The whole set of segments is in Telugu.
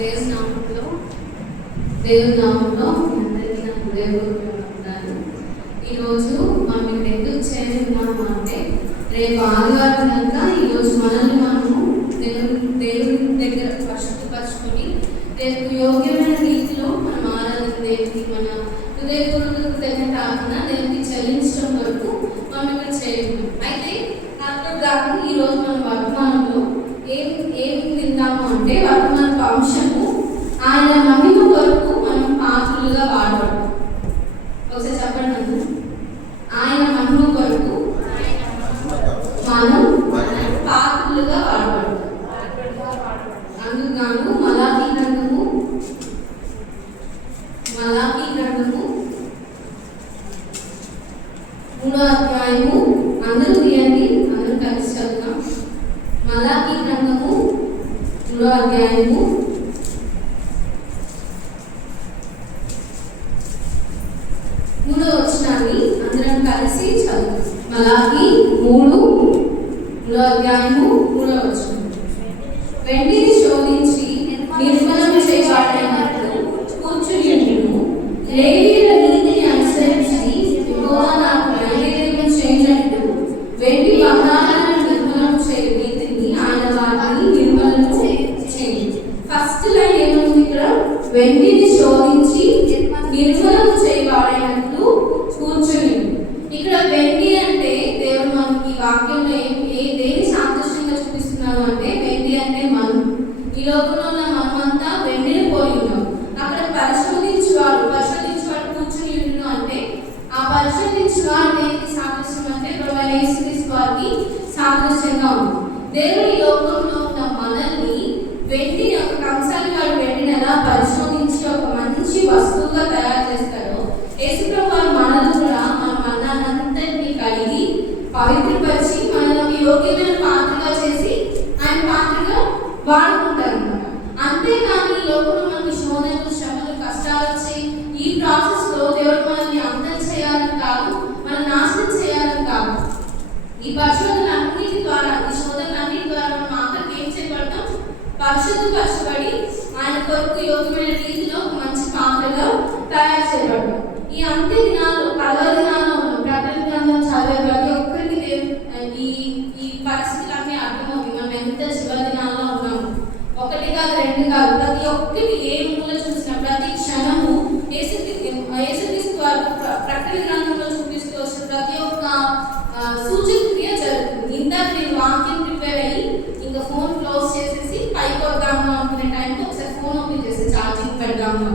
దేవుని నామంలో అందరికీ నా హృదయపూర్వకంగా ఈరోజు మనం ఇక్కడ ఎందుకు చేరున్నాము అంటే రేపు ఆదివారం కనుక ఈరోజు మనల్ని మనము దేవుని దగ్గర పరిశుద్ధపరచుకొని రేపు యోగ్యమైన రీతిలో మనం ఆరాధన దేవునికి మన హృదయపూర్వక దగ్గర దేవునికి చెల్లించడం వరకు మనం ఇక్కడ చేరున్నాం. అయితే అంతేగాని ఈరోజు మనం వర్తమానంలో ఏం విందాము అంటే వర్తమాన అంశము ఆయన మహిమ కొరకు మనం పాత్రలుగా వాడబడతాం. ఒకసారి చెప్పండి, ఆయన మహిమ కొరకు మనం పాత్రలుగా వాడబడతాం. అందుకు మలాకీ గ్రంథము 3వ అధ్యాయము అందరూ తీయండి, అందరూ కలిసి చదువుతాం. మలాకీ గ్రంథము 3వ అధ్యాయము 3వ వచనాన్ని అందరం కలిసి చదువుతాం. మలాకీ 3వ అధ్యాయము 3వ వచనం. వెండిని శోధించి నిర్మలం చేయబడినట్లు కూర్చునియుండును, లేవీయుల నీతిని అనుసరించి యెహోవా నాకు నైవేద్యం చేయనట్లు వెండి బంగారాలను నిర్మలం చేయు నీతిని ఆయన వారిని నిర్మలం చేయండి. ఫస్ట్ లైన్ ఏముంది ఇక్కడ? వెండిని శోధించి నిర్మలం చేయబడినట్లు కూర్చుని. ఇక్కడ వెండి అంటే దేవుడు మనకి వాక్యంలో దేని సాదృశ్యంగా చూపిస్తున్నారు అంటే వెండి అంటే మనం. ఈ లోకంలో ఉన్న మనమంతా వెండిని పోయి ఉన్నాం. అక్కడ పరిశోధించేవాడు కూర్చుని ఉండును అంటే ఆ పరిశోధించేవాడు దేనికి సాదృశ్యం అంటే ప్రభువైన యేసుక్రీస్తు వారికి సాదృశ్యంగా ఉంది. దేవుడి లోకంలో ఉన్న మనల్ని వెండిని ఒక కంసాలి వాడు వెండిని ఎలా పరిశోధించి ఒక మంచి వస్తువుగా తయారు చేస్తారో యేసుప్రభు వారు మనల్ని కూడా మన మన్నాన్నంతటినీ కలిగి పవిత్రపరిచి మనల్ని యోగ్యమైన పాత్రగా చేసి ఆయన పాత్రగా వాడుకుంటారు అన్నమాట. అంతేకాని ఈ లోకంలో మనకి శోధనలు, శ్రమలు, కష్టాలు వచ్చి ఈ ప్రాసెస్ లో దేవుడు మనల్ని అంతం చేయాలని కాదు, మనం నాశనం చేయాలని కాదు. ఈ పరిశోధనలన్నిటి ద్వారా, ఈ శోధనలన్నిటి ద్వారా మనం ఆఖరికి ఏం చేయబడతాం? పరిశుద్ధపరచబడి ఆయన కొరకు యోగ్యమైన రీతిలో ఒక మంచి పాత్రగా తయారు చేయబడతాం. ఈ అంత్య దినాల్లో 10వ దినాల్లో ఉన్నాం. ప్రకటన గ్రంథం చదివే ప్రతి ఒక్కరికి ఈ పరిస్థితులన్నీ అర్థమవుతుంది. మనం ఎంత చివరి దినాల్లో ఉన్నాము. 1 కాదు 2 కాదు, ప్రతి ఒక్కరికి ఏ మూల చూసినా ప్రతి క్షణము యేసుక్రీస్తు వారు ప్రకటన గ్రంథంలో చూపిస్తూ వచ్చిన ప్రతి ఒక్క సూచన క్రియ జరుగుతుంది. ఇందాక నేను వాక్యం ప్రిపేర్ అయ్యి ఇంకా ఫోన్ క్లోజ్ చేసేసి పైకి వద్దాము అనుకునే టైంకి ఒకసారి ఫోన్ ఓపెన్ చేసి ఛార్జింగ్ పెడదాము.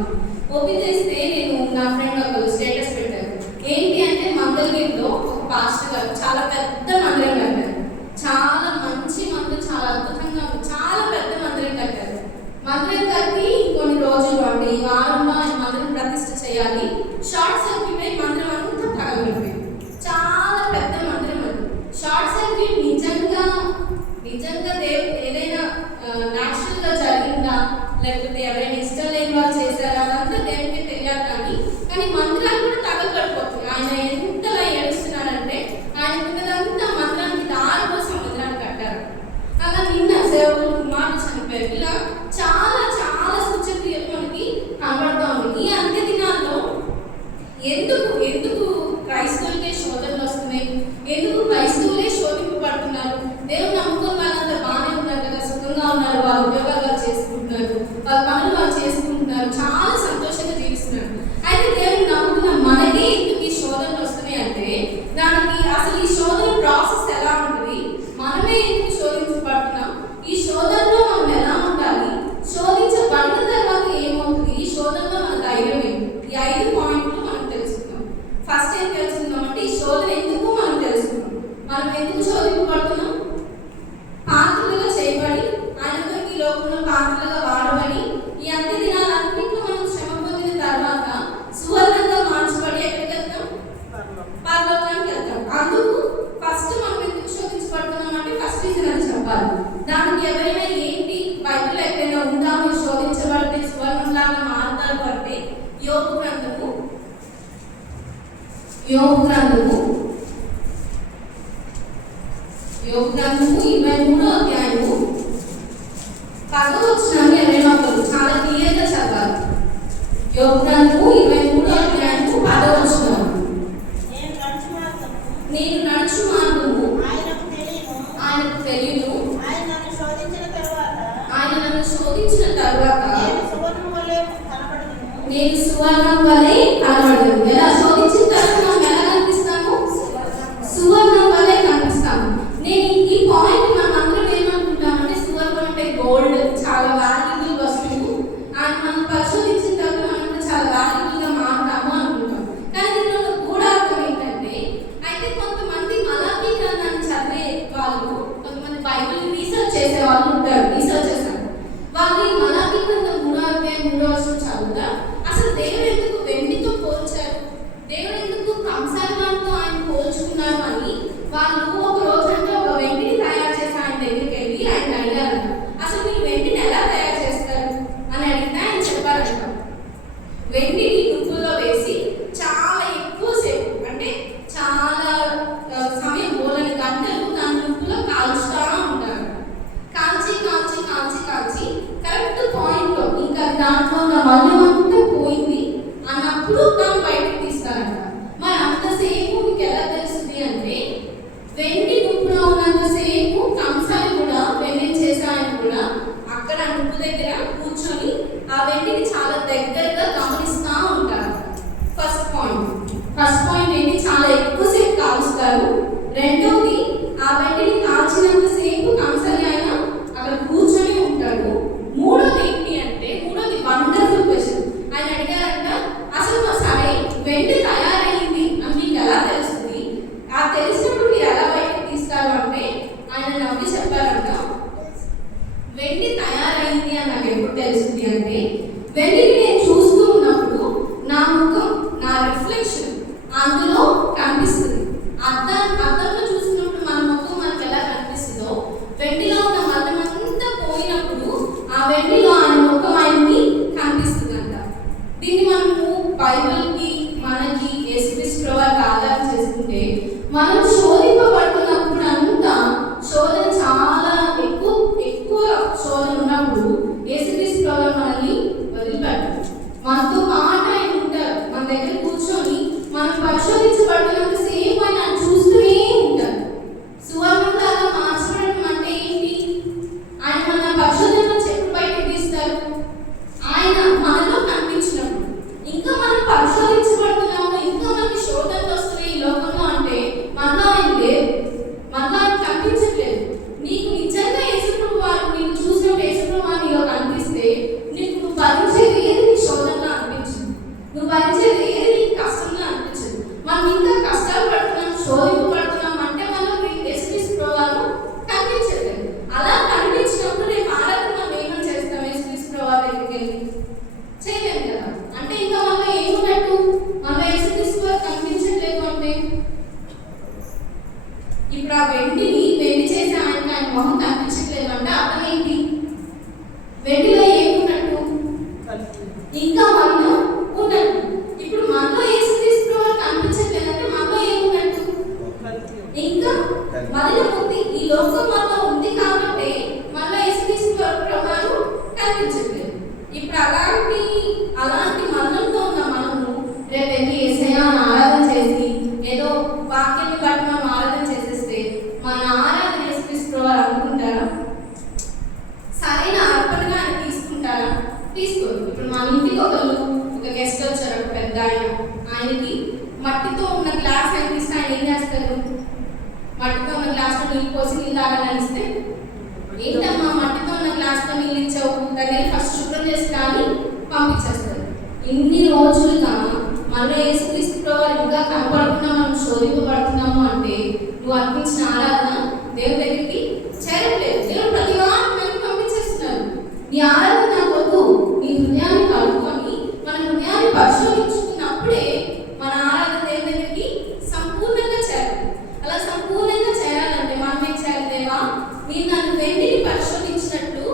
ఓపెన్ చేస్తే నేను నా ఫ్రెండ్ ఒకరు స్టేటస్ పెట్టారు. ఏంటి అంటే మంగళగిరిలో ఒక పాస్టర్ గారు చాలా పెద్ద మందిరం కట్టారు. చాలా మంచి మందిరం, చాలా అద్భుతంగా చాలా పెద్ద మందిరం కట్టారు. మందిరం కట్టి కొన్ని రోజులు అంటే ఈ వారంలో ఆయన మందిరం ప్రతిష్ఠ చేయాలి. షార్ట్ సర్క్యూట్ అయి మందిరం అంతా తగలబడిపోయింది. చాలా పెద్ద మందిరం అది. షార్ట్ సర్క్యూట్ నిజంగా ఏదైనా న్యాచురల్ గా జరిగిందా లేకపోతే ఎవరైనా ఇష్టం లేని వాళ్ళు చేశారా అదంతా దేవునికి తెలియాలి. కానీ మందిరాలు కూడా తగలబడిపోతుంది. ఆయన ఎంతలా ఏడుస్తున్నారంటే ఆయన ఉన్నదంతా మందిరానికి దారిలో సముద్రాన్ని కట్టారు. అలా నిన్న సేవకులు కుమారుడు చనిపోయారు. ఇలా చాలా చాలా సూచక్రియలు మనకి కనబడతా ఉంది. ఈ అంత్య దినాల్లో ఎందుకు క్రైస్తవులకే శోధనలు వస్తున్నాయి? ఎందుకు క్రైస్తవులే శోధింపబడుతున్నారు? దేవుని నమ్ముకున్న వాళ్ళంతా బాగానే ఉన్నారు కదా, సుఖంగా ఉన్నారు, వాళ్ళ ఉద్యోగాలు చేసుకుంటున్నారు, వాళ్ళ పనులు వాళ్ళు చేసుకుంటున్నారు, చాలా సంతోషంగా జీవిస్తున్నారు. అయితే దేవుని నమ్ముకున్న మనకే ఎందుకు ఈ శోధనలు వస్తున్నాయి అంటే దానికి అసలు ఈ శోధన ప్రాసెస్ ఎలా ఉంటుంది? మనమే ఎందుకు శోధించబడుతున్నాం? ఈ శోధనలో మనం ఎలా ఉండాలి? శోధించబడిన తర్వాత ఏమవుతుంది? ఈ శోధనలో మన ధైర్యం ఏంటి? ఈ 5 పాయింట్లు మనం తెలుసుకుందాం. ఫస్ట్ ఏం తెలుసుకుందాం అంటే ఈ శోధన ఎందుకు మనం తెలుసుకుందాం. మనం ఎందుకు శోధింపబడుతున్నాం? పాత్రలుగా చేయబడి ఆయనతో ఈ లోకంలో పాత్రలుగా వాడబడి ఈ అంత్య దినాలన్నింటిలో మనం శ్రమ పొందిన తర్వాత సువర్ణంగా మార్చబడి ఎక్కడికి వెళ్తాం? పరలోకానికి వెళ్తాం. అందుకు ఫస్ట్ మనం ఎందుకు శోధించబడుతున్నాం అంటే ఫస్ట్ రీజన్ అని చెప్పాలి. దానికి ఎవరైనా ఏంటి బైబిల్ ఎక్కడైనా ఉందా మీరు శోధించబడితే సువర్ణంలాగా మారుతారు అంటే యోబు గ్రంథము 23వ అధ్యాయము 10వ వచనాన్ని ఎవరైనా చాలా శోధించిన తర్వాత నేను సువర్ణం వలె కనబడుదును. ఎలా శోధించిన తర్వాత మనం ఎలా కనిపిస్తాము? సువర్ణం వలె కనిపిస్తాము. నేను ఈ పాయింట్ మనం అందరం ఏమనుకుంటామంటే సువర్ణం అంటే గోల్డ్, చాలా వాల్యుబుల్ వస్తువు. అండ్ మనం పరిశోధించిన తర్వాత మనం చాలా వాల్యుబుల్ గా మారుతాము అనుకుంటాం. కానీ దీనిలో కూడా అర్థం ఏంటంటే, అయితే కొంతమంది మలాకీ గ్రంథాన్ని చదివే వాళ్ళు, కొంతమంది బైబిల్ రీసెర్చ్ చేసే వాళ్ళు ఉంటారు, రీసెర్చ్ చేస్తారు. వాళ్ళు ఈ మలాకీ గ్రంథం 3 చదువుతా అసలు దేవుడు ఎందుకు వెండితో పోల్చారు, దేవుడు ఎందుకు కంసాలతో ఆయన పోల్చుకున్నారు అని వాళ్ళు ఒక రోజు అంటే ఒక వెండిని తయారు చేసి ఆయన దగ్గరికి వెళ్ళి ఆయన అడిగారు, అసలు మీరు వెండిని ఎలా తయారు చేస్తారు అని అడిగితే ఆయన చెప్పారంట, వెండిని తుప్పులో వేసి చాలా ఎక్కువసేపు అంటే చాలా సమయం పోలని గంటలు దాని తుప్పులో కాల్చుతూ ఉంటారు. కాల్చి కాల్చి కాల్చి కాల్చి కరెక్ట్ పాయింట్ లో ఇంకా దాంట్లో ఉన్న మళ్ళీ అంతా పోయింది అన్నప్పుడు దాన్ని బయటకు తీస్తారంట. మరి అంతసేపు మీకు ఎలా తెలుస్తుంది అంటే, వెండి తుప్పులో ఉన్నంతసేపు కంసాలి కూడా వెండి చేసాయని కూడా అక్కడ నువ్వు దగ్గర కూర్చొని ఆ వెండిని చాలా దగ్గరగా గమనిస్తూ ఉంటారు. ఫస్ట్ పాయింట్ ఏంటి, చాలా ఎక్కువసేపు కాలుస్తారు. రెండోది, ఆ వెండిని కాల్చినంతసేపు కంసాలి ఆయన అక్కడ కూర్చొని ఉంటాడు. మూడోది ఏంటి అంటే, మూడోది వండర్ఫుల్ క్వశ్చన్. ఆయన అడిగారంట, అసలు సరే వెండి తయారైంది అని మీకు ఎలా తెలుస్తుంది, ఆ తెలిసినప్పుడు మీరు ఎలా బయటకు తీస్తారు అంటే ఆయన నవ్వి చెప్పారంట, వెండి తయారైంది అని నాకు ఎప్పుడు తెలుస్తుంది అంటే, వెండిని నేను చూస్తూ ఉన్నప్పుడు నా ముఖం, నా రిఫ్లెక్షన్ అందులో కనిపిస్తుంది. అద్దంలో చూసినప్పుడు మన ముఖం మనకు ఎలా కనిపిస్తుందో, వెండిలో ఉన్న మతం అంతా పోయినప్పుడు ఆ వెండిలో ఆయన ముఖం ఆయనకి కనిపిస్తుంది అంట. దీన్ని మనము బైబిల్కి మనకి యేసుక్రీస్తు వారికి ఆధారం చేసుకుంటే, మనం శోధింపబడుతున్నప్పుడు అంతా శోధన చాలా ఎక్కువ శోధన ఉన్నప్పుడు యేసుక్రీస్తు వారు మనల్ని వదిలిపెట్టారు. మనతో మాట ఆయన ఉంటారు, మన దగ్గర కూర్చొని మనం పరిశోధించబడుతున్నంత సేపు ఆయన చూస్తూనే ఉంటారు. సువర్ణం లాగా మార్చబడటం అంటే ఏంటి, ఆయన మన పరిశోధనలో చెప్పు బయటకు తీస్తారు. ఆయన మనలో కనిపించినప్పుడు ఇంకా మనం పరిశోధించబడుతున్నాము, ఇంకా మనకి శోధనలు వస్తున్నాయి ఈ లోకంలో అంటే మనలో ఆయన లేదు, మనలో ఆయన కనిపించట్లేదు. నీకు నిజంగా యేసుప్రభు వారు నీకు చూసినప్పుడు యేసుప్రభు వారు నీలో కనిపిస్తే నీకు నువ్వు భరించేది ఏది నీ శోధనలో అనిపించదు, నువ్వు భరించేది ఏది నీకు కష్టంలో అనిపించదు. మనం ఇంకా కష్టాలు పడుతున్నాం, శోధింపబడుతున్నాం అంటే మనలో యేసుక్రీస్తు వారు కనిపించట్లేదు. అలా కనిపించినప్పుడు రేపు ఆరాధన మనం ఏమని చేస్తాం, యేసుక్రీస్తు వారి దగ్గరికి వెళ్ళి చేయలేము కదా. అంటే ఇంకా మనలో ఏమున్నట్టు, మనలో యేసుక్రీస్తు వారు కనిపించట్లేదు అంటే ఇప్పుడు ఆ వెండి చేసే ఆయన మొహం కనిపించట్లేదు అంటే అర్థం ఏంటి, వెండిలో ఏమున్నట్టు, ఇంకా మనలో ఉన్నట్టు. ఇప్పుడు మనలో యేసుక్రీస్తు వారు కనిపించట్లేదు అంటే మనలో ఏమున్నట్టు, ఇంకా మనలో ఉంది, ఈ లోకం మనలో ఉంది కాబట్టి మనలో యేసుక్రీస్తు వారు కనిపించట్లేదు. ఇప్పుడు అలాంటి మరణంతో ఉన్న మనము రేపు వెళ్ళి యేసయ్య ఆరాధన చేసి ఏదో వాక్యాన్ని బట్టి మనం ఆరాధన చేసేస్తే మన ఆరాధన యేసుక్రీస్తు వారు అనుకుంటారా, సరైన అర్పణగా ఆయన తీసుకుంటారా? తీసుకోరు. ఇప్పుడు మన ఇంటికి ఒక గెస్ట్ వచ్చారు, ఒక పెద్ద ఆయనకి మట్టితో ఉన్న గ్లాస్ ఆయన ఇస్తే ఆయన ఏం చేస్తారు, మట్టితో ఉన్న గ్లాస్లో నీళ్ళు పోసి నీళ్ళు తాగాలని ఇస్తే, ఏంటమ్మా మట్టితో ఉన్న గ్లాస్తో నీళ్ళు ఇచ్చావు, దగ్గర ఫస్ట్ శుభ్రం చేసి కానీ పంపించేస్తారు. ఇన్ని రోజులుగా మనలో యేసుక్రీస్తు వారు ఇంకా కనపడకుండా మనం శోధింపబడుతున్నాము అంటే నువ్వు అర్పించిన ఆరాధన దేవుడి దగ్గరికి చేరట్లేదు. దేవుడు ప్రతి వారిని పంపించేస్తున్నారు. నీ ఆరాధన నాకు వద్దు, నీ హృదయాన్ని కలుపుకొని మన హృదయాన్ని పరిశోధించుకున్నప్పుడే మన ఆరాధన దేవుడి దగ్గరికి సంపూర్ణంగా చేరాలి. అలా సంపూర్ణంగా చేరాలంటే మనం ఏం చేయాలి, దేవా మీరు నన్ను వెండిని పరిశోధించినట్టు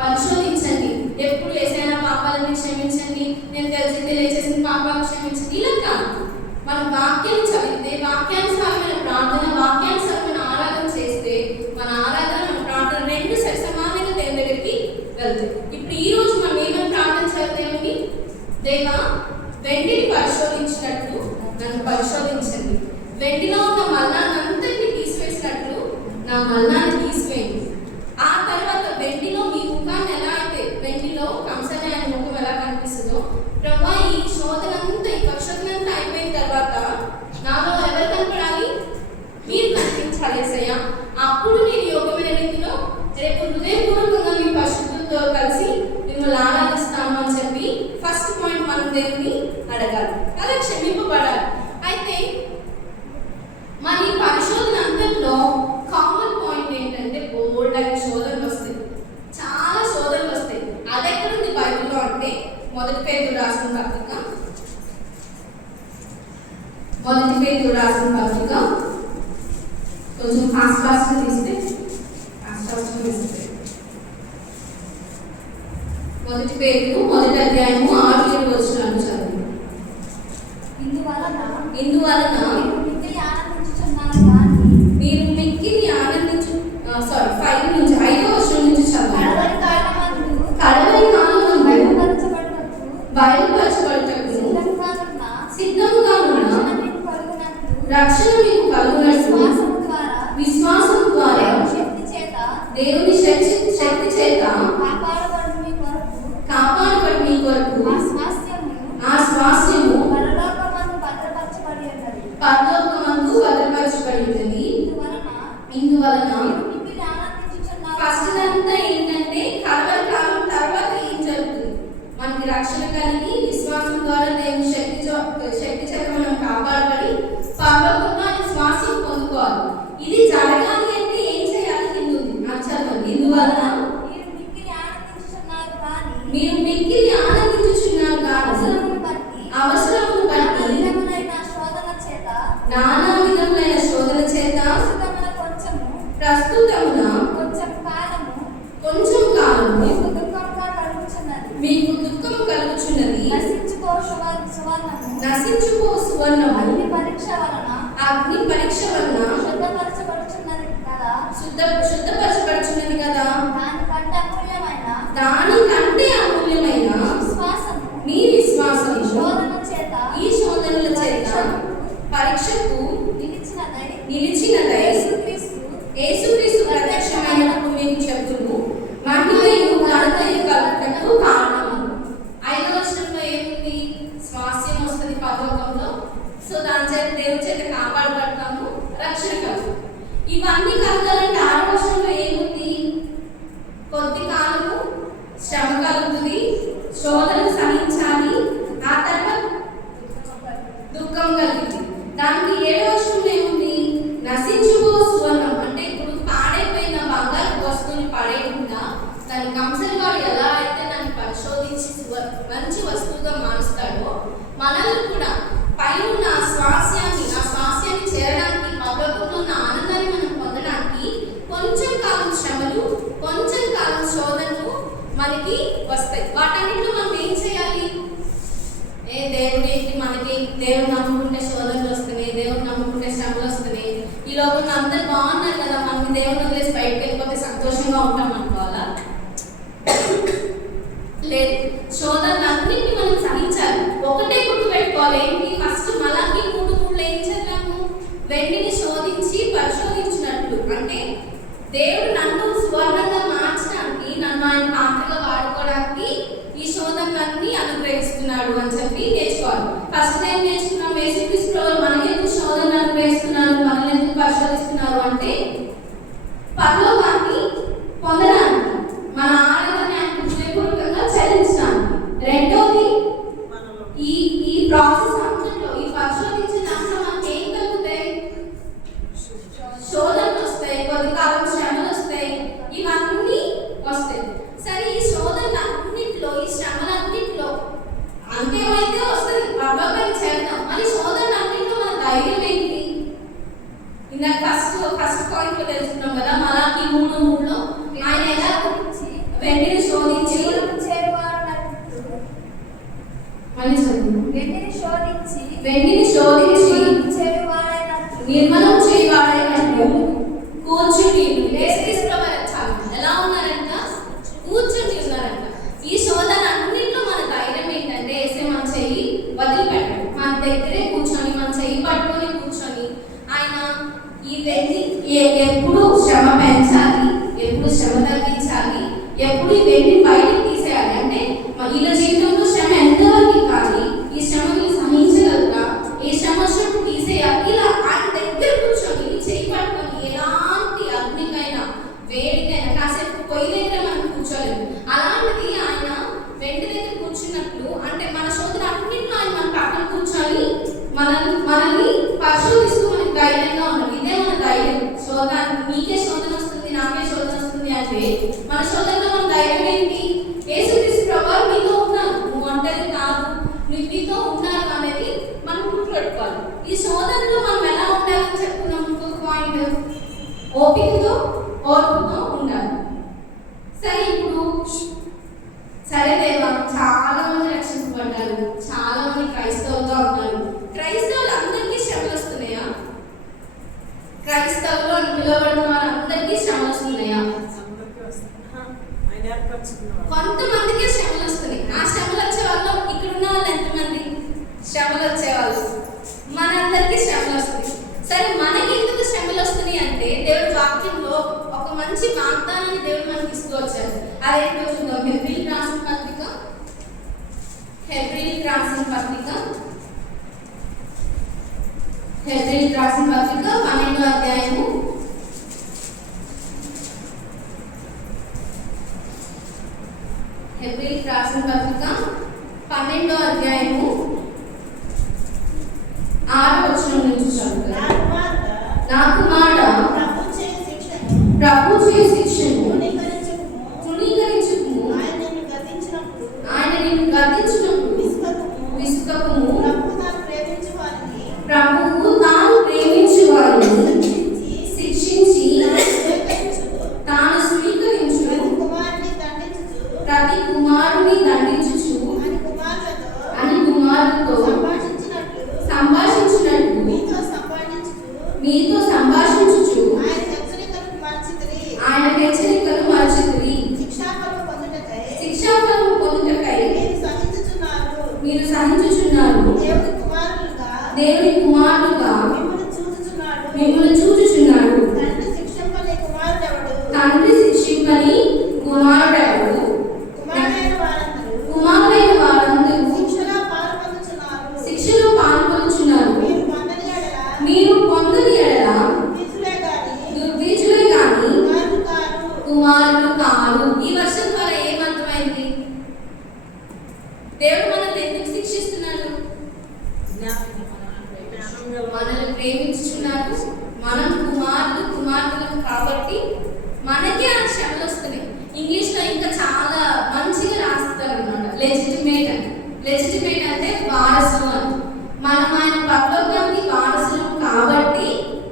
పరిశోధించండి, ఎప్పుడు ఏసైనా పాపాలను క్షమించండి, నేను తెలిసి తెలియచేసిన పాపాలను క్షమించండి. ఇలా కాదు, మన వాక్యాన్ని చదివితే వాక్యానుసారమైన ప్రార్థన, వాక్యానుసారమైన ఆరాధన చేస్తే మన ఆరాధన మన ప్రార్థన రెండు సమానంగా దేవుని దగ్గరికి వెళ్తాయి. ఇప్పుడు ఈ రోజు మనం ఏమైనా ప్రార్థన చేద్దామని, దేవా వెండిని పరిశోధించినట్టు నన్ను పరిశోధించండి, వెండిలో ఉన్న మల్లాన్నంతటిని తీసివేసినట్టు నా మల్లాన్ని తీసివేయండి. ఆ తర్వాత వెండిలో మీ ముఖాన్ని ఎలా అయితే శోధన అంతా ఈ పక్షోధన అంతా అయిపోయిన తర్వాత నాలో ఎవరు కనపడాలి? మీరు కనిపించాలి యేసయ్య. అప్పుడు నేను యోగ్యమైన రీతిలో రేపు హృదయపూర్వకంగా మీ పరిశుద్ధులతో కలిసి మిమ్మల్ని ఆరాధిస్తాను అని చెప్పి ఫస్ట్ పాయింట్ మనం దేవుని అడగాలి. అలా క్షమింపబడాలి. అయితే మన ఈ పరిశోధన అంతట్లో కామన్ పాయింట్ ఏంటంటే బోల్డ్ అనే శోధనలు వస్తాయి, చాలా శోధనలు వస్తాయి. అది ఎక్కడుంది బైబిల్లో అంటే మొదటి పేతురు రాసిన పత్రిక కొంచెం ఫాస్ట్ తీస్తే మొదటి పేతురు మొదటి అధ్యాయము 6-7 వచనాలు చదువు. ఇందువలన మీరు మిక్కిలి ఆనందించు 5 నుంచి 5వ వచనం నుంచి చదవాలి. కడవరి కాలమందు బయలుపరచబడుటకు సిద్ధముగా ఉన్న రక్షణ మీకు కలుగునట్లు విశ్వాసం ద్వారా దేవుని శక్తి చేత కాపాడబడి మీ కొరకు ఆ స్వాస్థ్యము పరలోకమందు భద్రపరచబడి ఉన్నది. ఇందువలన ఫస్ట్ అంతా ఏంటంటే కడవరి కాలం తర్వాత ఏం జరుగుతుంది? మనకి రక్షణ కలిగి విశ్వాసం ద్వారా దేవుని శక్తి చేత మనం కాపాడబడి పరలోకంలో స్వాస్థ్యం పొందుకోవాలి. ఇది జరగాలి అంటే ఏం చేయాలి? చదవండి. ఇందువలన మీరు మిక్కిలి ఆనందించుచున్నారు కానీ అవసరమును బట్టి నానా విధములైన శోధన చేత ప్రస్తుతమున కొంచెం కాలము మీకు దుఃఖము కలుగుచున్నది. నశించుకో సువర్ణము అగ్ని పరీక్ష వలన శుద్ధపరచబడుచున్నది కదా. దానికంటే అమూల్యమైన మీ విశ్వాసం ఈ శోధనల చేత పరీక్షకు నిలిచినదై యేసుక్రీస్తు ప్రత్యక్షమైనప్పుడు మీకు చెప్తును మహిమయు ఘనతయు కలుగుటకు కారణము. 5వ వచనంలో ఏముంది? స్వాస్థ్యం వస్తుంది పరలోకంలో. సో దాని చేత దేవుని చేత కాపాడబడతాము, రక్షణ కలుగు. ఇవన్నీ కలగాలంటే 6వ వచనంలో ఏముంది? కొద్ది కాలము శ్రమ కలుగుతుంది, శోధన సహించాలి, ఆ తర్వాత దుఃఖం కలుగుతుంది. దానికి 7వ వచనంలో ఏముంది? నశించుకో సువర్ణం. అంటే ఇప్పుడు పాడైపోయిన బంగారు వస్తువుని పడేయకుండా దాని కంసరి వాడు ఎలా అయితే దాన్ని పరిశోధించి మంచి వస్తువుగా మారుస్తాడో మనల్ని కూడా పైన ఆ స్వాస్యాన్ని చేరడానికి పరలోకంలో ఉన్న ఆనందాన్ని మనం పొందడానికి కొంచెం కాలం శ్రమలు, కొంచెం కాలం శోధనలు మనకి వస్తాయి. వాటన్నిటిలో మనం ఏం చేయాలి? మనకి దేవుని నమ్ముకుంటే శోధనలు వస్తున్నాయి, దేవుని నమ్ముకుంటే శ్రమలు వస్తున్నాయి. ఈ లోకంలో అందరు బాగున్నారు కదా, మనకి దేవుని వదిలేసి బయటకు వెళ్ళిపోతే సంతోషంగా ఉంటాం అనుకోవాలా? లేదు, శోధనలన్నింటినీ మనం సహించాలి. ఒకటే గుర్తు పెట్టుకోవాలి. ఏంటి? ఫస్ట్ మలాకి 3:3 ఏం చదివాము? వెండిని శోధించి పరిశోధించినట్లు. అంటే దేవుడు నన్ను సువర్ణంగా మార్చడానికి, నన్ను ఆయన పాత్రగా వాడుకోవడానికి ఈ శోధనలన్నీ అనుగ్రహిస్తున్నాడు అని చెప్పి నేర్చుకోవాలి. ఫస్ట్ ఏం నేర్చుకున్నాం? యేసుక్రీస్తు మనకి ఎందుకు శోధనలు అనుగ్రహిస్తున్నారు, మనల్ని ఎందుకు పరిశోధిస్తున్నారు అంటే పరలోకాన్ని పొందడానికి, మన ఆరాధన హృదయపూర్వకంగా చెల్లించడానికి. రెండోది, ఈ ప్రాసెస్ అంతట్లో ఈ పరిశోధించిన దాంట్లో మనకి ఏం కలుగుతాయి? శోధనలు వస్తాయి, కొద్ది కాలం శ్రమలు వస్తాయి, ఇవన్నీ వస్తాయి. సరే, ఈ శోధనలన్నింటిలో, ఈ శ్రమలన్నింటిలో అంతేమైతే వస్తుంది, పరలోకాన్ని చేద్దాం. మరి శోధనలన్నింటిలో మన ధైర్యం ఏంటి? ఇందాక ఫస్ట్ పాయింట్ లో తెలుసుకున్నాం కదా, మలాకి 3:3లో ఆయన ఎలా వెండిని శోధించి వెండిని శోధించి నిర్మలం చేయవాడైనట్లు కూర్చుని ఎలా ఉన్నారంట? కూర్చుని ఉన్నారంట. ఈ శోధన అన్నింటిలో మన ధైర్యం ఏంటంటే వేసే మన చెయ్యి వదిలిపెట్టండి, మన దగ్గరే కూర్చొని మన చెయ్యి పట్టుకొని కూర్చొని ఆయన ఈ వెండి ఎప్పుడు శ్రమ పెంచాలి, ఎప్పుడు శ్రమ తగ్గించాలి, ఎప్పుడు ఈ వెండి బయటకు తీసేయాలి. అంటే వీళ్ళ జీవితంలో శ్రమ ఎంతవరకు కాదు, ఈ శ్రమ మనల్ని పరిశోధిస్తూ మనకి ధైర్యంగా ఉండాలి. ఇదే మన ధైర్యం. శోధన, నీకే శోధన వస్తుంది, నాకే శోధన వస్తుంది అంటే మన శోధనలో మన ధైర్యం ఏంటి? యేసుక్రీస్తు ప్రభువు నీతో ఉన్నారు, నువ్వు ఒంటరి కాదు, నీతో ఉన్నారు అనేది మనం గుర్తుపెట్టుకోవాలి. ఈ శోధనలో మనం ఎలా ఉండాలని చెప్పుకున్నాం. ఇంకొక పాయింట్, ఓపికతో ఓర్పుతో ఉండాలి. సరే, ఇప్పుడు సరే దేవా, చాలా మంది రక్షించబడ్డారు, చాలా మంది క్రైస్తవులుగా ఉన్నారు. క్రైస్తవులు అందరికీ శ్రమలు వస్తున్నాయా? క్రైస్తవులు అని పిలువబడిన వారందరికీ శ్రమలు వస్తున్నాయా? కొంతమందికే శ్రమలు వస్తున్నాయి. ఆ శ్రమలు వచ్చే వాళ్ళు ఇక్కడ ఉన్న వాళ్ళు ఎంతమంది? శ్రమలు వచ్చేవాళ్ళు మనందరికీ శ్రమలు వస్తున్నాయి. సరే, మనకి ఎందుకు శ్రమలు వస్తున్నాయి అంటే దేవుడి వాక్యంలో ఒక మంచి వాగ్దానాన్ని దేవుడు మనకి ఇస్తూ వచ్చారు. అదేంటో చూద్దాం. హెబ్రీయులకు రాసిన పత్రిక 12వ అధ్యాయము 6వ వచనం నుంచి చదువుతాను. నా కుమార, ప్రభు చే శిక్షను తృణీకరించుకుము, ఆయన నిన్ను గద్దించినప్పుడు విసుకకుము. ప్రభువు తాను ప్రేమించు వారిని శిక్షించి తాను స్వీకరించు ప్రతి కుమారుని దండించుచు అని కుమారుతో సంభాషించినట్టు మీతో సంభాషించుచు ఆయన హెచ్చరికలు మరచితిరి. శిక్షాఫలము పొందుటకై మీరు సహించుచున్నారు. దేవుని కుమారులుగా మిమ్మల్ని చూచుచున్నాడు. తండ్రి శిక్షింపని కుమారుడెవడు? కుమారులైన వారందరూ శిక్షలో పాల్పొందుచున్నారు. మీరు పొందని ఎడల దుర్బీజులే గాని కుమారులు కారు. ఈ వర్షం ద్వారా ఏమర్థమైంది? దేవుడు మనల్ని ఎందుకు శిక్షిస్తున్నాడు? మనల్ని ప్రేమించుచున్నారు. మనం కుమార్తెలు కాబట్టి మనకే ఆ శ్రమలు వస్తున్నాయి. ఇంగ్లీష్లో ఇంకా చాలా మంచిగా రాస్తారు అన్నమాట. లెజిటిమేట్ అంటే వారసులు అని. మనం ఆయన పరలోకానికి వారసులం కాబట్టి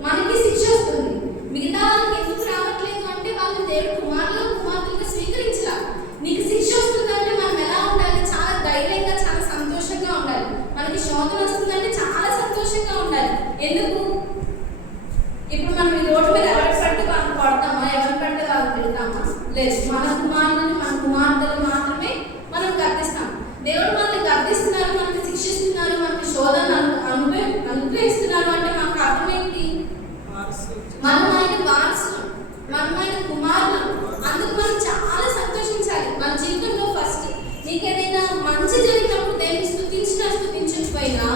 మనకి శిక్ష వస్తుంది. మిగతా వాళ్ళకి ఎందుకు రావట్లేదు అంటే వాళ్ళు దేవుడు కుమార్తెలుగా స్వీకరించాల. నీకు శిక్ష వస్తుందంటే మనం ఎలా ఉండాలి? చాలా ధైర్యంగా, చాలా సంతోషంగా ఉండాలి. మనకి శోధన వస్తుందంటే చాలా సంతోషంగా ఉండాలి. ఎందుకు? ఇప్పుడు మనం ఈ రోడ్డు మీద ఎవరి పడితే వాళ్ళని కొడతామా? ఎవరి పడితే వాళ్ళని పెడతామా? లేదు. మన కుమార్తెలు మాత్రమే మనం గర్దిస్తాం. దేవుడు మనల్ని గర్దిస్తున్నారు, మనకి శిక్షిస్తున్నారు, మనకి శోధన అనుగ్రహిస్తున్నారు అంటే మనకు అర్థం ఏంటి? మనం ఆయన వారసులు, మనం ఆయన కుమారులు. అందుకు మనం చాలా సంతోషించాలి. మన జీవితంలో ఫస్ట్ నీకు ఏదైనా మంచి జరిగినప్పుడు దేవుని స్తుతించకపోయినా,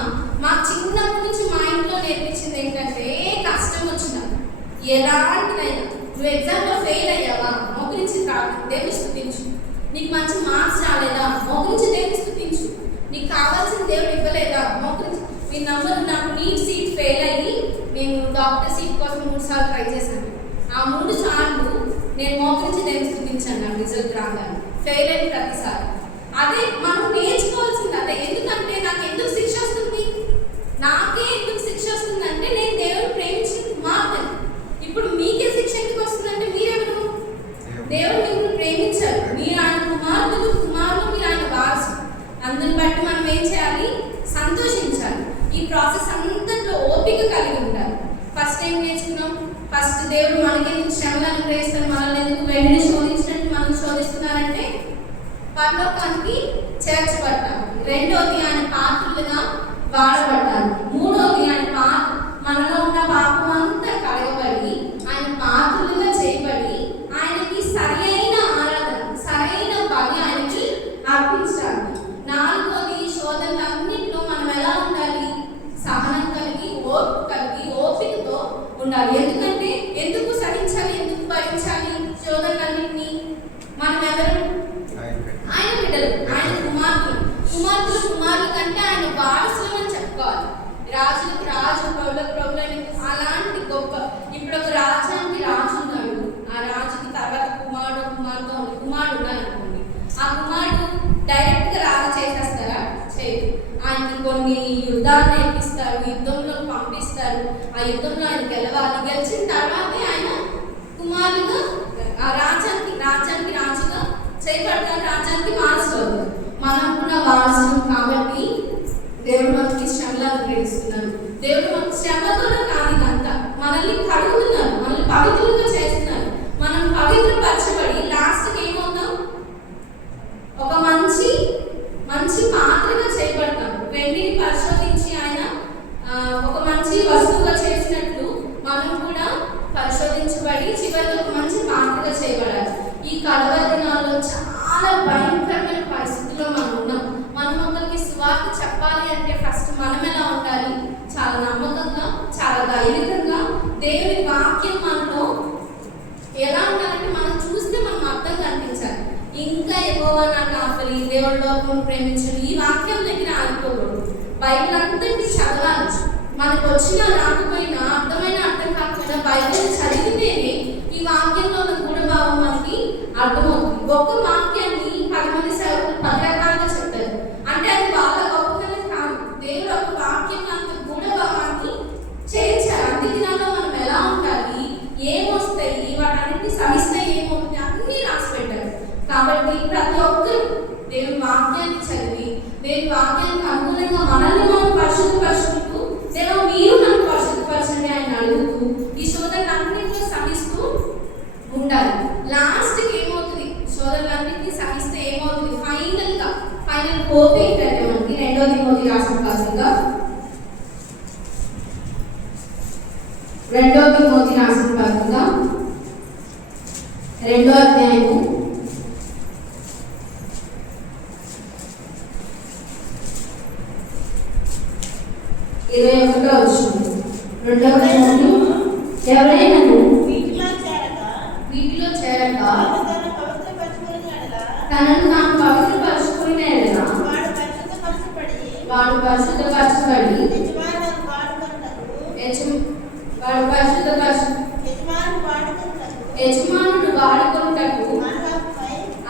మాకు చిన్నప్పటి నుంచి మా ఇంట్లో నేర్పించింది ఏంటంటే, ఏ కష్టం వచ్చినా ఎలాంటిదైనా, నువ్వు ఎగ్జామ్లో ఫెయిల్ అయ్యావా, మోకరించి దేవుని స్తుతించు. నీకు మంచి మార్క్స్ రాలేదా, మోకరించి దేవుని స్తుతించు. నీకు కావాల్సిన దేవుడు ఇవ్వలేదా, మోకరించి. మీ నంబర్, నాకు నీట్ సీట్ ఫెయిల్ అయ్యి నేను డాక్టర్ సీట్ కోసం 3 సార్లు ట్రై చేశాను. ఆ 3 సార్లు నేను మోకరించి దేవుని స్తుతించాను. నాకు రిజల్ట్ రాగానే ఫెయిల్ అయిన ప్రతిసారి. అదే మనం నేర్చుకోవాల్సింది అదే. ఎందుకంటే నాకు ఎందుకు శిక్ష వస్తుంది? నాకే ఎందుకు శిక్ష వస్తుందంటే నేను దేవుని ప్రేమించిన కుమార్తెను. ఇప్పుడు మీకే శిక్ష ఎందుకు వస్తుందంటే మీరెవరు? దేవుడు మిమ్మల్ని ప్రేమించారు. మీరు ఆయన కుమారులు, మీరు ఆయన వారసు. అందుని బట్టి మనం ఏం చేయాలి? సంతోషించాలి. ఈ ప్రాసెస్ అంతట్లో ఓపిక కలిగి ఉండాలి. ఫస్ట్ ఏం నేర్చుకున్నాం? ఫస్ట్ దేవుడు మనకి ఎందుకు శ్రమలు అనుగ్రహిస్తారు, మనల్ని ఎందుకు వెంటనే శోధించినట్టు మనం శోధిస్తున్నారంటే పరలోకానికి చేర్చబడ్డారు. రెండోది ఆయన పాత్రలుగా వాడబడ్డారు. మూడోది ఆయన మనలో ఉన్న పాపం అంతా కడగబడి ఆయన పాత్రలుగా చేయబడి ఆయనకి సరైన ఆరాధన, సరైన బలి ఆయనకి అర్పించాలి. నాలుగోది శోధనలన్నింటిలో మనం ఎలా ఉండాలి? సహనం కలిగి, ఓర్పు కలిగి, ఓపికతో ఉండాలి. ఎందుకంటే ఎందుకు సహించాలి, ఎందుకు భరించాలి శోధనలన్నింటినీ? మనం ఎవరు? ఆయన బిడ్డలు, ఆయన కుమారులు కంటే ఆయన వారసులు అని చెప్పుకోవాలి. రాజులకు రాజు, ప్రభులకు ప్రభు అలాంటి గొప్ప. ఇప్పుడు ఒక రాజ్యానికి రాజు ఉన్నాడు, ఆ రాజుకి తర్వాత కుమారుడు ఉన్నాడు అనుకోండి. ఆ కుమారుడు డైరెక్ట్ గా రాజు చేసేస్తారా? చేయదు. ఆయనకి కొన్ని యుద్ధాలు నేర్పిస్తారు, యుద్ధంలో పంపిస్తారు. ఆ యుద్ధంలో ఆయన గెలవాలి. గెలిచిన తర్వాతే ఆయన కుమారుడుగా ఆ రాజ్యానికి రాజుగా చేయబడతారు, రాజ్యానికి వారసులు అవుతారు. మనం కూడా వారసులు కాబట్టి దేవుడు మనకి శ్రమలు అనుగ్రహిస్తున్నారు. దేవుడు మనకి శ్రమతో కాదు, ఇదంతా మనల్ని కడుగుతున్నారు, మనల్ని పవిత్రంగా చేస్తున్నారు. మనం పవిత్రపరచబడి లాస్ట్కి ఏమవుతాం? ఒక మంచి పాత్రగా చేయబడతాం. వెండిని పరిశోధించి ఆయన ఒక మంచి వస్తువుగా చేసినట్లు మనం కూడా పరిశోధించబడి చివరికి ఒక మంచి పాత్రగా చేయబడాలి. ఈ కడవరి దినాల్లో చాలా భయంకరమైన పరిస్థితుల్లో మనం ఉన్నాం. మనం ఒకరికి సువార్త చెప్పాలి అంటే ఫస్ట్ మనం ఎలా ఉండాలి? చాలా నమ్మకంగా, చాలా ధైర్యంగా దేవుని వాక్యం మనలో ఎలా ఉండాలంటే మనం చూస్తే మనం అర్థం కనిపించాలి. ఇంకా ఎక్కువ నాకు ఆపలి దేవుడి లోకం ప్రేమించడు ఈ వాక్యం దగ్గర ఆగిపోకూడదు. బైబిల్ అంతటి చదవాలి. మనకు వచ్చినా రాకపోయినా, అర్థం కాకపోయినా బైబిల్ చదివితేనే ఈ వాక్యంలో ఉన్న గూఢభావం మనకి అర్థమవుతుంది. ఒక్క వాక్యాన్ని 10 మంది సేవకులు 10 రకాలుగా చెప్తారు. అంటే అది వాళ్ళ గొప్పతనం కాదు. దేవుడు ఒక వాక్యం అంత గూఢభావాన్ని చేర్చారు. అన్ని దినాల్లో మనం ఎలా ఉండాలి, ఏమొస్తాయి, వాటన్నిటిని సహిస్తే ఏమవుతుంది అన్నీ రాసి పెట్టారు. కాబట్టి ప్రతి ఒక్కరు దేవుని వాక్యాన్ని చదివి దేవుని వాక్యానికి అనుగుణంగా మనల్ని మనం పరిశుద్ధపరుచుకుంటూ దేవా మీరు నన్ను పరిశుద్ధపరచండి ఆయన అడుగుతూ ఈ శోధనలన్నింటినీ సహిస్తూ ఉండాలి. లాస్ట్కి ఏమవుతుంది? శోధనలన్నింటినీ సహిస్తే ఏమవుతుంది? ఫైనల్ హోప్ ఏంటంటే మనకి 2 తిమోతి రాసిన పత్రిక 2వ అధ్యాయము 21వ వచనం. 2వ వచనంలో ఎవరైనా వీటిలో చేరక తనను తాను పవిత్రపరచుకుని ఎడల వాడు పరిశుద్ధపరచబడి యజమానుడు వాడుకొనుటకు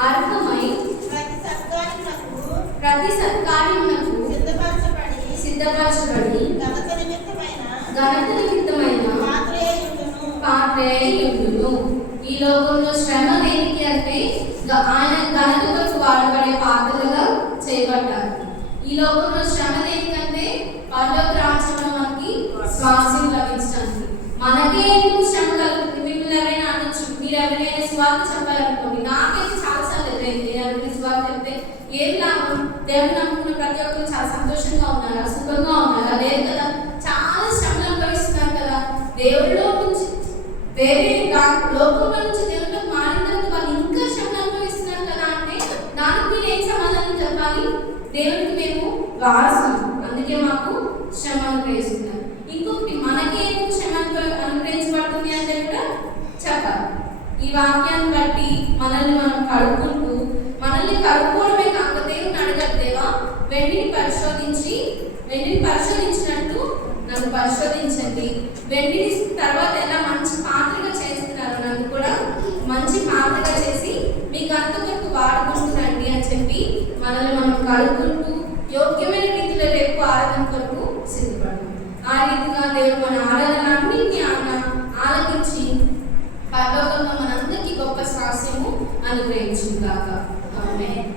అర్హమై ప్రతి సత్కార్యమునకు సిద్ధపరచబడి ఘనత నిమిత్తమైన పాత్రయై ఉండును. ఈ లోకంలో శ్రమ దేనికి అంటే ఆయన ఘనత కొరకు వాడబడే పాత్రలుగా చేయబడ్డారు. ఈ లోకంలో శ్రమ దేనికంటే పరలోక రాజ్యంలో మనకి స్వాస్యం లభించడానికి. మనకే ఎందుకు శ్రమ కలుగుతుంది? మిమ్మల్ని ఎవరైనా అనొచ్చు, మీరు ఎవరైనా స్వార్థ చెప్పాలనుకోండి. నాకైతే చాలాసార్లు ఎదురైంది. నేను ఎవరైనా స్వార్థ చెప్తే ఏం లాభం? దేవుని నమ్ముకున్న ప్రతి ఒక్కరు చాలా సంతోషంగా ఉన్నారా, సుఖంగా ఉన్నారా? లేదు కదా, చాలా శ్రమలు అనుభవిస్తున్నారు కదా. దేవుడిలో నుంచి వేరే లోకంలో నుంచి దేవుడిలో మారిన తర్వాత వాళ్ళు ఇంకా శ్రమలు అనుభవిస్తున్నారు కదా అంటే దానికి మీరు ఏం సమాధానం చెప్పాలి? దేవుడికి మేము వారసులు, అందుకే మాకు శ్రమ అనుగ్రహిస్తున్నారు. ఇంకొకటి మనకే ఎందుకు శ్రమ అనుగ్రహించబడుతుంది అంటే కూడా చెప్పాలి. ఈ వాక్యాన్ని బట్టి మనల్ని మనం కడుక్కుంటూ మనల్ని కడుక్కోవడమే కాక దేవుని అడగాలి, దేవా వెండిని పరిశోధించినట్టు నన్ను పరిశోధించండి. వెండిని తర్వాత ఎలా మంచి పాత్రగా చేస్తున్నారు, నన్ను కూడా మంచి పాత్రగా చేసి మీ ఘనత కొరకు వాడుకుంటున్నాండి అని చెప్పి మనల్ని మనం కడుక్కుంటూ యోగ్యమైన రీతిలో రేపు ఆరాధన కొరకు సిద్ధపడతాం. ఆ రీతిగా దేవుడు మన ఆరాధనలన్నింటినీ ఆలకించి పరలోకంలో మనందరికీ గొప్ప స్వాస్యము అనుగ్రహించుగాక. ఆమేన్.